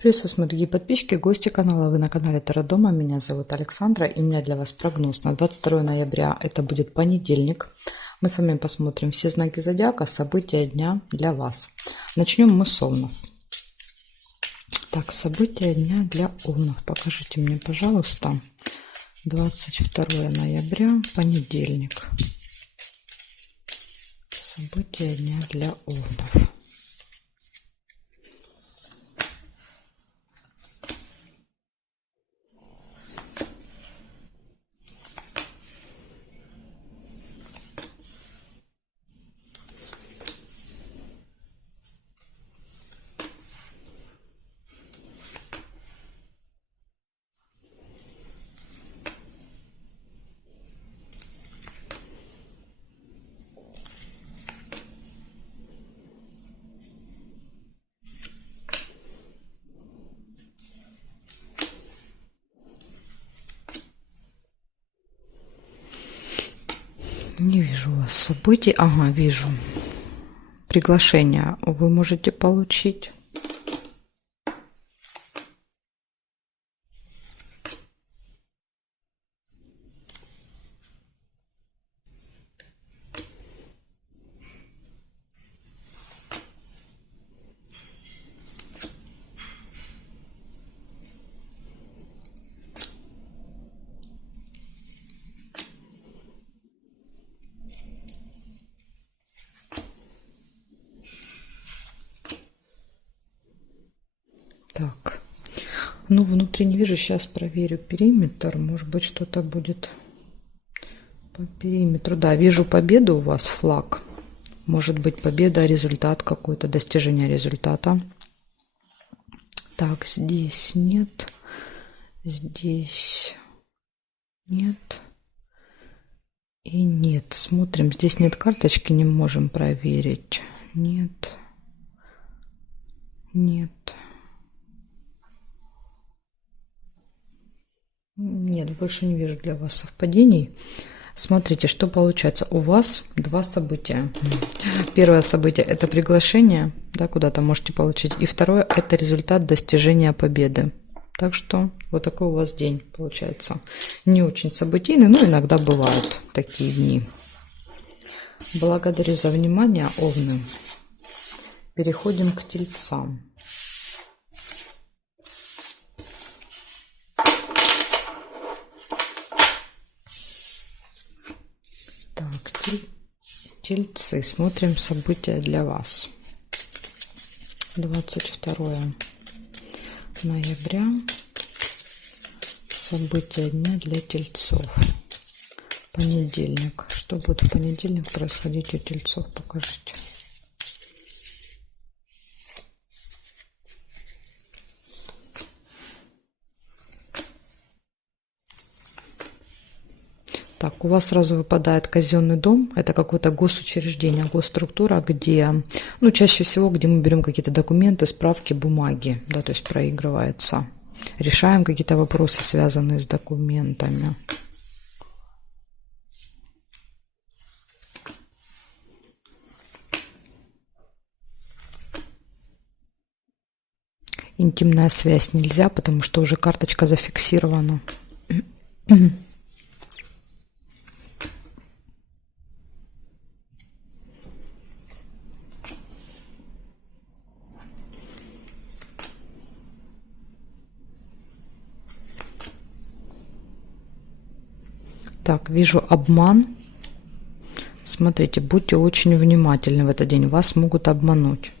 Приветствую, мои дорогие подписчики, гости канала. Вы на канале Таро Дома. Меня зовут Александра, и у меня для вас прогноз на 22 ноября. Это будет понедельник. Мы с вами посмотрим все знаки зодиака, события дня для вас. Начнем мы с Овнов. Так, события дня для Овнов. Покажите мне, пожалуйста, 22 ноября, понедельник. События дня для Овнов. Не вижу у вас событий. Ага, вижу. Приглашение вы можете получить. Так, ну внутри не вижу, сейчас проверю периметр, может быть что-то будет по периметру. Да, вижу победу у вас, флаг, может быть победа, результат какой-то, достижение результата. Так, здесь нет, здесь нет и нет. Смотрим, здесь нет карточки, не можем проверить. Нет, нет. Нет, больше не вижу для вас совпадений. Смотрите, что получается. У вас два события. Первое событие – это приглашение, да, куда-то можете получить. И второе – это результат достижения победы. Так что вот такой у вас день получается. Не очень событийный, но иногда бывают такие дни. Благодарю за внимание, Овны. Переходим к Тельцам. Тельцы. Смотрим события для вас. 22 ноября. События дня для Тельцов. Понедельник. Что будет в понедельник происходить у Тельцов? Покажите. Так, у вас сразу выпадает казенный дом. Это какое-то госучреждение, госструктура, где, ну, чаще всего, где мы берем какие-то документы, справки, бумаги, да, то есть проигрывается. Решаем какие-то вопросы, связанные с документами. Интимная связь нельзя, потому что уже карточка зафиксирована. Так, вижу обман. Смотрите, будьте очень внимательны в этот день. Вас могут обмануть.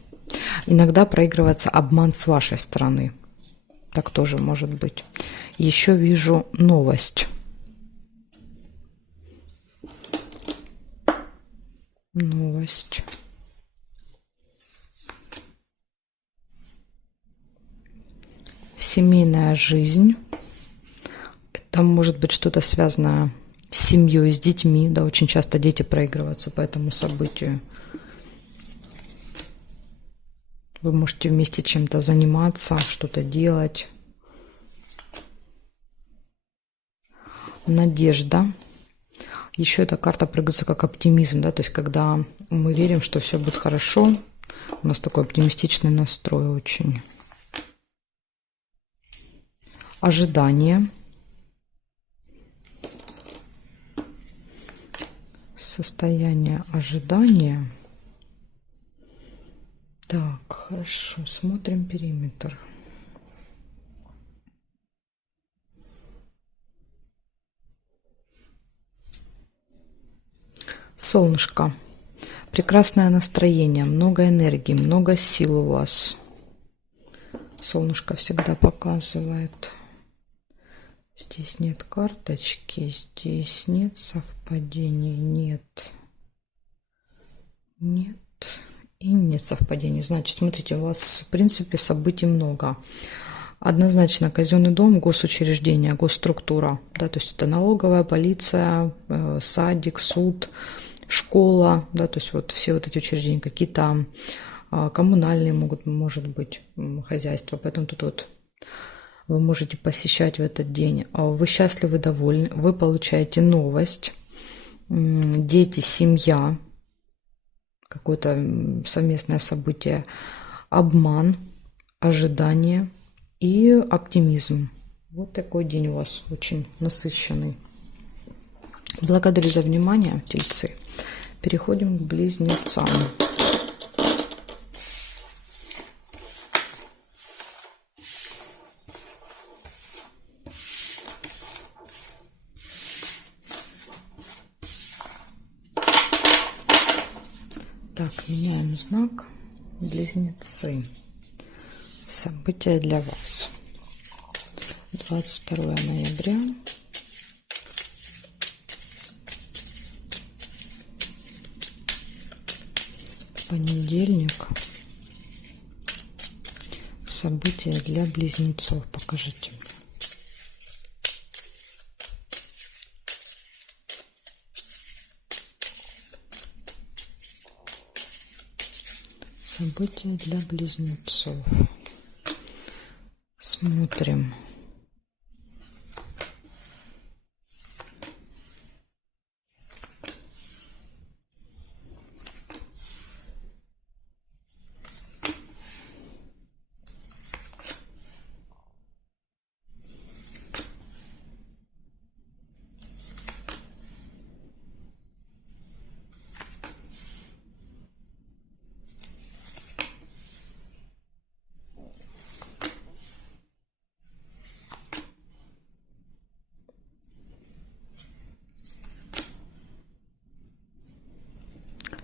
Иногда проигрывается обман с вашей стороны. Так тоже может быть. Еще вижу новость. Новость. Семейная жизнь. Там может быть что-то связанное с семьей, с детьми. Да, очень часто дети проигрываются по этому событию. Вы можете вместе чем-то заниматься, что-то делать. Надежда. Еще эта карта прыгается как оптимизм, да, то есть когда мы верим, что все будет хорошо, у нас такой оптимистичный настрой очень. ожидание, состояние ожидания. Так, хорошо, смотрим периметр. Солнышко. Прекрасное настроение, много энергии, много сил у вас. Солнышко всегда показывает. Здесь нет карточки, здесь нет совпадений, нет. Нет и нет совпадений. Значит, смотрите, у вас, в принципе, событий много. Однозначно казенный дом, госучреждение, госструктура. Да, то есть это налоговая, полиция, садик, суд, школа. Да, то есть вот все вот эти учреждения, какие-то коммунальные может быть хозяйства. Поэтому тут вот вы можете посещать в этот день. Вы счастливы, довольны, вы получаете новость. Дети, семья, какое-то совместное событие, обман, ожидание и оптимизм. Вот такой день у вас очень насыщенный. Благодарю за внимание, тельцы. Переходим к близнецам. Так, меняем знак. Близнецы. События для вас. 22 ноября. Понедельник. События для близнецов. Покажите мне. События для близнецов. Смотрим.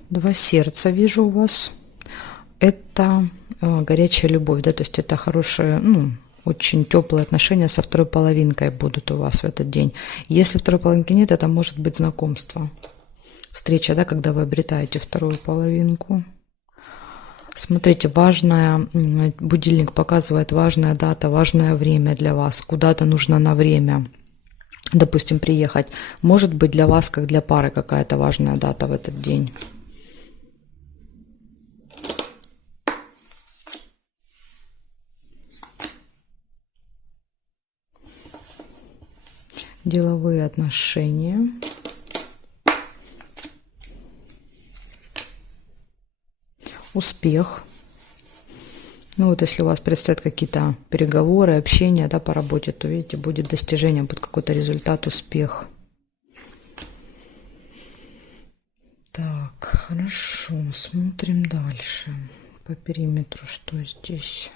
Два сердца вижу у вас. Это горячая любовь, да, то есть это хорошие, очень теплые отношения со второй половинкой будут у вас в этот день. Если второй половинки нет, это может быть знакомство, встреча, да, когда вы обретаете вторую половинку. Смотрите, важная, будильник показывает важная дата, важное время для вас, куда-то нужно на время, допустим, приехать. Может быть для вас, как для пары, какая-то важная дата в этот день. Деловые отношения. Успех. Ну вот если у вас предстоят какие-то переговоры, общение, да, по работе, то видите, будет достижение, будет какой-то результат, успех. Так, хорошо, смотрим дальше. По периметру, что здесь?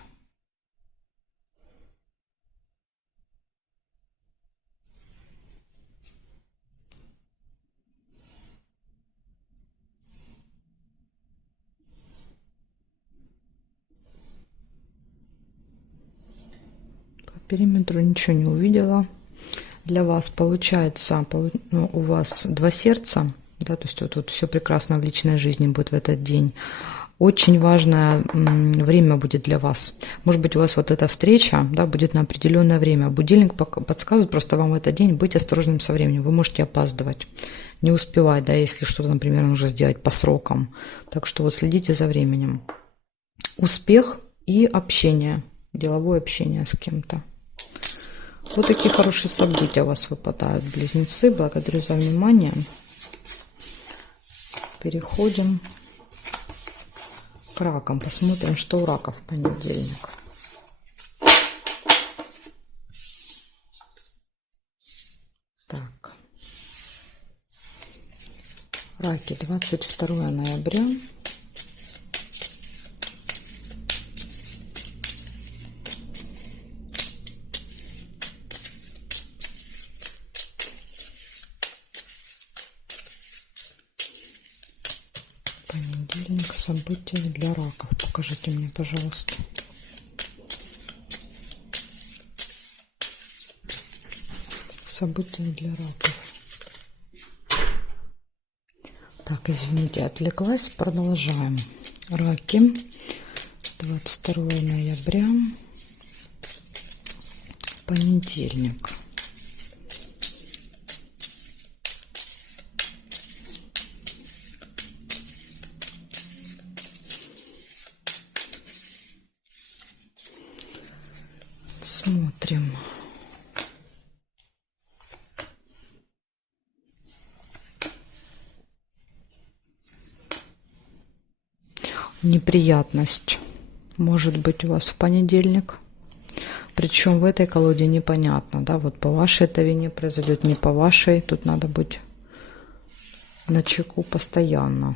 Периметру ничего не увидела. Для вас получается, у вас два сердца, да, то есть вот тут все прекрасно в личной жизни будет в этот день. Очень важное время будет для вас. Может быть, у вас вот эта встреча, да, будет на определенное время. Будильник подсказывает просто вам в этот день быть осторожным со временем. Вы можете опаздывать, не успевать, да, если что-то, например, нужно сделать по срокам. Так что вот следите за временем. Успех и общение, деловое общение с кем-то. Вот такие хорошие события у вас выпадают, близнецы. Благодарю за внимание. Переходим к ракам. Посмотрим, что у раков в понедельник. Раки, 22 ноября. Понедельник. События для раков. Покажите мне, пожалуйста. События для раков. Так, извините, отвлеклась. Продолжаем. Раки. 22 ноября. Понедельник. Смотрим. Неприятность может быть у вас в понедельник. Причем в этой колоде непонятно, да, вот по вашей это вине произойдет, не по вашей. Тут надо быть начеку постоянно.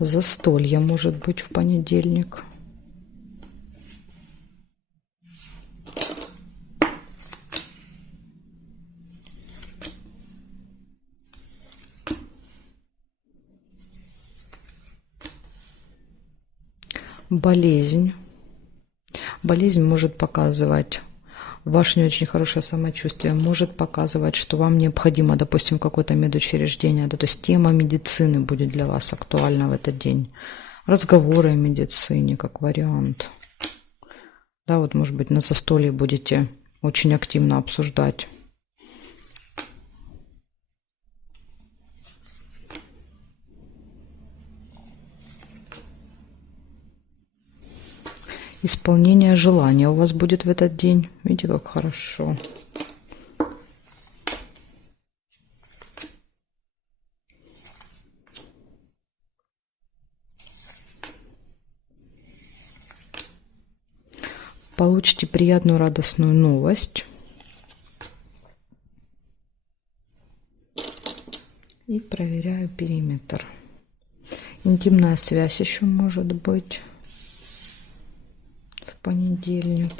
Застолье может быть в понедельник. Болезнь. Болезнь может показывать ваше не очень хорошее самочувствие, может показывать, что вам необходимо, допустим, какое-то медучреждение, да, то есть тема медицины будет для вас актуальна в этот день. Разговоры о медицине как вариант. Да, вот, может быть, на застолье будете очень активно обсуждать. Исполнение желания у вас будет в этот день. Видите, как хорошо. Получите приятную, радостную новость. И проверяю периметр. Интимная связь еще может быть в понедельник.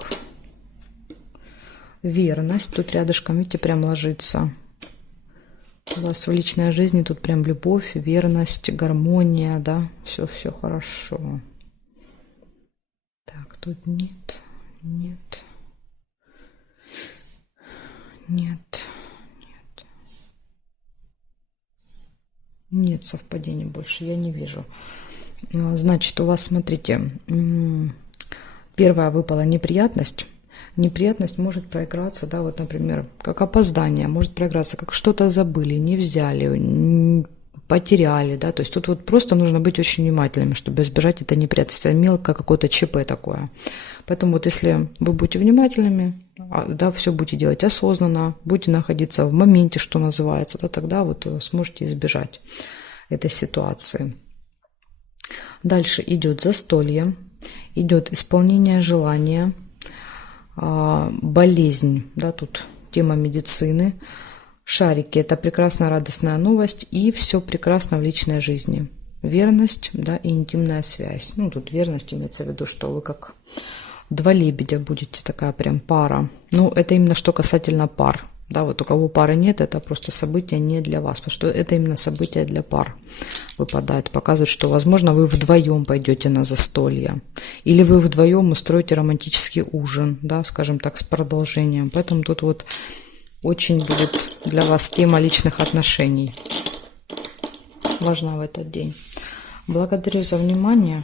Верность. Тут рядышком, видите, прям ложится. У вас в личной жизни тут прям любовь, верность, гармония, да. Все хорошо. Так, тут нет. Нет. Нет совпадений больше, я не вижу. Значит, у вас, смотрите, первая выпала неприятность. Неприятность может проиграться, да, вот, например, как опоздание, может проиграться, как что-то забыли, не взяли, потеряли, да, то есть тут вот просто нужно быть очень внимательными, чтобы избежать этой неприятности, мелко какое-то ЧП такое. Поэтому вот если вы будете внимательными, да, все будете делать осознанно, будете находиться в моменте, что называется, да, тогда вот сможете избежать этой ситуации. Дальше идет застолье, идет исполнение желания, болезнь, да, тут тема медицины, шарики, это прекрасная радостная новость и все прекрасно в личной жизни. Верность, да, и интимная связь. Ну, тут верность имеется в виду, что вы как два лебедя будете, такая прям пара. Ну, это именно что касательно пар. Да, вот у кого пары нет, это просто событие не для вас, потому что это именно событие для пар выпадает. Показывает, что, возможно, вы вдвоем пойдете на застолье. Или вы вдвоем устроите романтический ужин, да, скажем так, с продолжением. Поэтому тут вот очень будет для вас тема личных отношений. Важна в этот день. Благодарю за внимание.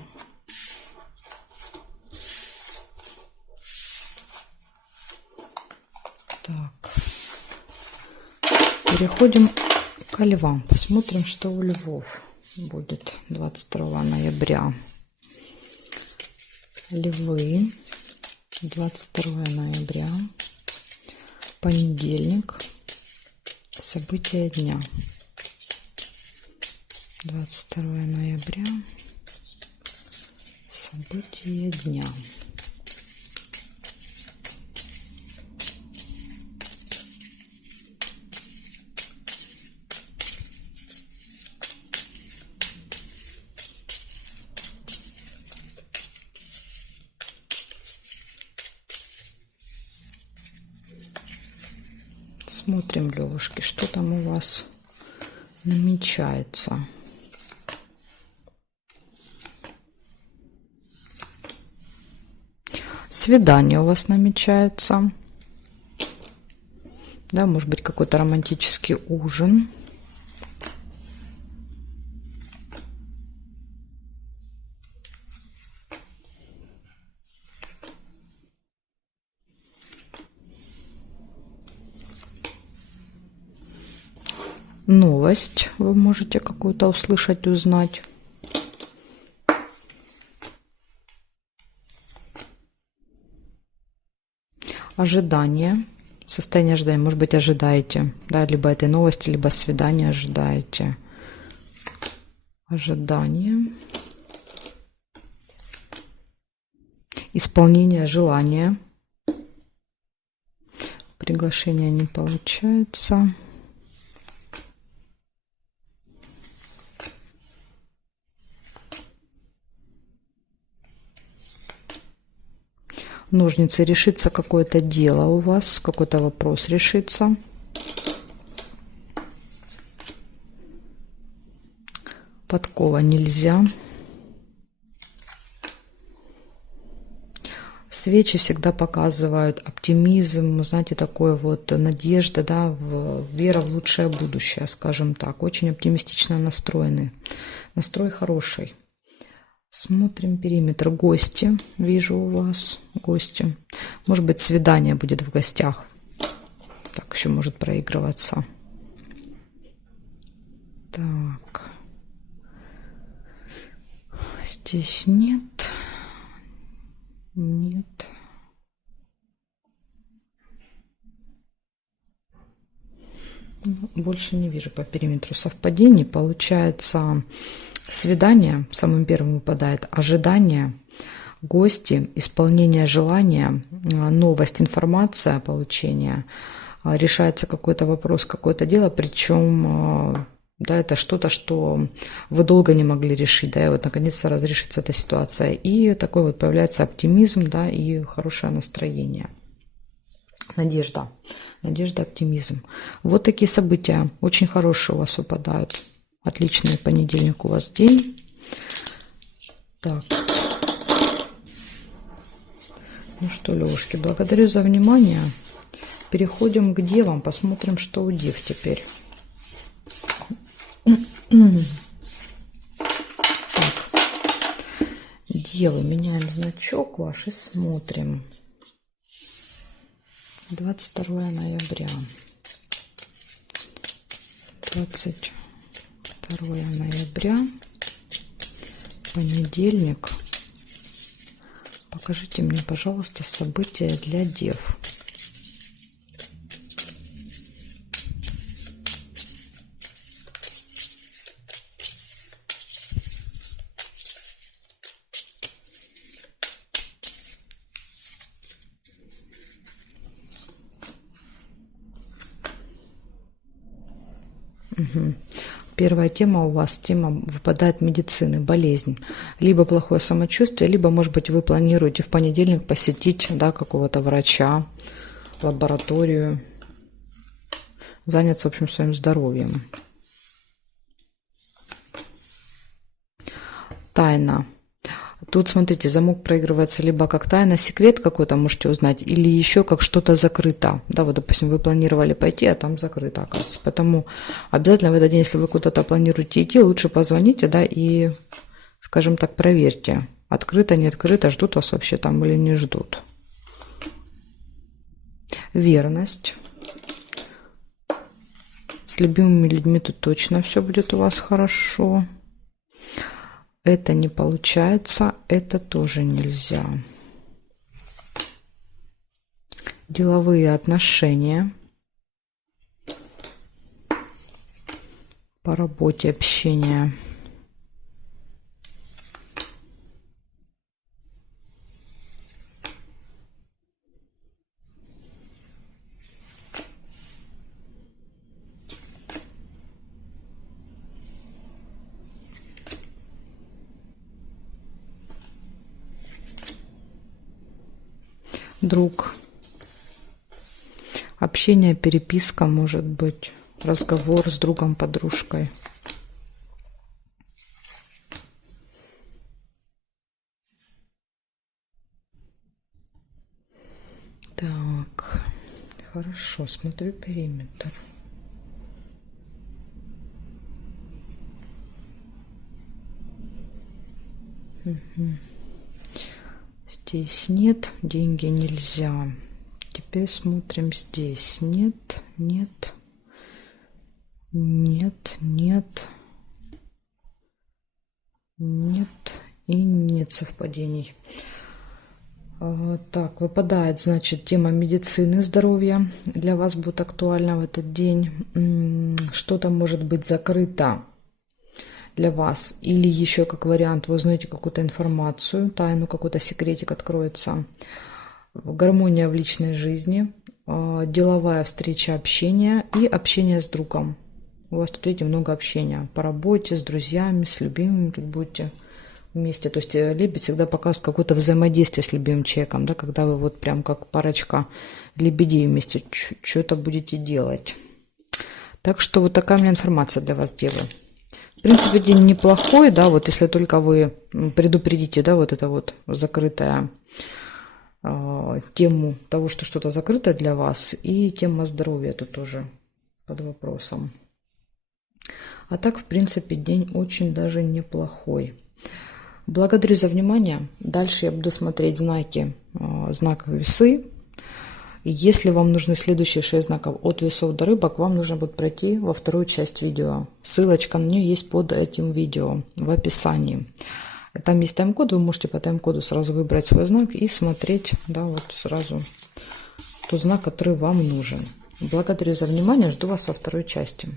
Так. Переходим к львам. Посмотрим, что у львов будет 22 ноября. Львы. 22 ноября. Понедельник. События дня. 22 ноября. События дня. Смотрим, Левушки, что там у вас намечается. Свидание у вас намечается. Да, может быть, какой-то романтический ужин. Новость вы можете какую-то услышать, узнать. Ожидание. Состояние ожидания. Может быть, ожидаете, да, либо этой новости, либо свидания ожидаете. Ожидание. Исполнение желания. Приглашение не получается. Ножницы. Решится какое-то дело у вас, какой-то вопрос решится. Подкова. Нельзя. Свечи всегда показывают оптимизм, знаете, такое вот надежда, да, вера в лучшее будущее, скажем так. Очень оптимистично настроены. Настрой хороший. Смотрим периметр. Гости. Вижу у вас гости. Может быть, свидание будет в гостях. Так еще может проигрываться. Так. Здесь нет. Нет. Больше не вижу по периметру совпадений. Получается, свидание самым первым выпадает, ожидание, гости, исполнение желания, новость, информация, получение, решается какой-то вопрос, какое-то дело, причем, да, это что-то, что вы долго не могли решить, да, и вот наконец-то разрешится эта ситуация, и такой вот появляется оптимизм, да, и хорошее настроение, надежда, оптимизм. Вот такие события, очень хорошие у вас выпадают. Отличный понедельник у вас день. Так. Ну что, Левушки, благодарю за внимание. Переходим к девам. Посмотрим, что у дев теперь. Так. Девы, меняем значок ваш и смотрим. 22 ноября. 22 ноября. Понедельник. Покажите мне, пожалуйста, события для дев. Угу. Первая тема у вас, тема выпадает медицины, болезнь. Либо плохое самочувствие, либо, может быть, вы планируете в понедельник посетить, да, какого-то врача, лабораторию, заняться, в общем, своим здоровьем. Тайна. Тут, смотрите, замок проигрывается либо как тайна, секрет какой-то можете узнать, или еще как что-то закрыто. Да, вот, допустим, вы планировали пойти, а там закрыто, оказывается. Поэтому обязательно в этот день, если вы куда-то планируете идти, лучше позвоните, да, и, скажем так, проверьте, открыто, не открыто, ждут вас вообще там или не ждут. Верность. С любимыми людьми тут точно все будет у вас хорошо. Это не получается, это тоже нельзя. Деловые отношения. По работе, общение. Друг. Общение, переписка, может быть, разговор с другом, подружкой. Так, хорошо, смотрю периметр. Здесь нет, деньги нельзя. Теперь смотрим здесь. Нет, нет, нет, нет, нет и нет совпадений. Так, выпадает, значит, тема медицины, здоровья для вас будет актуальна в этот день. Что-то может быть закрыто для вас. Или еще как вариант, вы узнаете какую-то информацию, тайну, какой-то секретик откроется. Гармония в личной жизни, деловая встреча, общение и общение с другом. У вас тут, видите, много общения по работе, с друзьями, с любимыми тут будете вместе. То есть лебедь всегда показывает какое-то взаимодействие с любимым человеком, да, когда вы вот прям как парочка лебедей вместе что-то будете делать. Так что вот такая у меня информация для вас, девы. В принципе, день неплохой, да, вот если только вы предупредите, да, вот это вот закрытая тему того, что что-то закрыто для вас, и тема здоровья тут тоже под вопросом. А так, в принципе, день очень даже неплохой. Благодарю за внимание. Дальше я буду смотреть знаки, знак весы. Если вам нужны следующие 6 знаков от весов до рыбок, вам нужно будет пройти во вторую часть видео. Ссылочка на нее есть под этим видео в описании. Там есть тайм-код, вы можете по тайм-коду сразу выбрать свой знак и смотреть, да, вот сразу тот знак, который вам нужен. Благодарю за внимание, жду вас во второй части.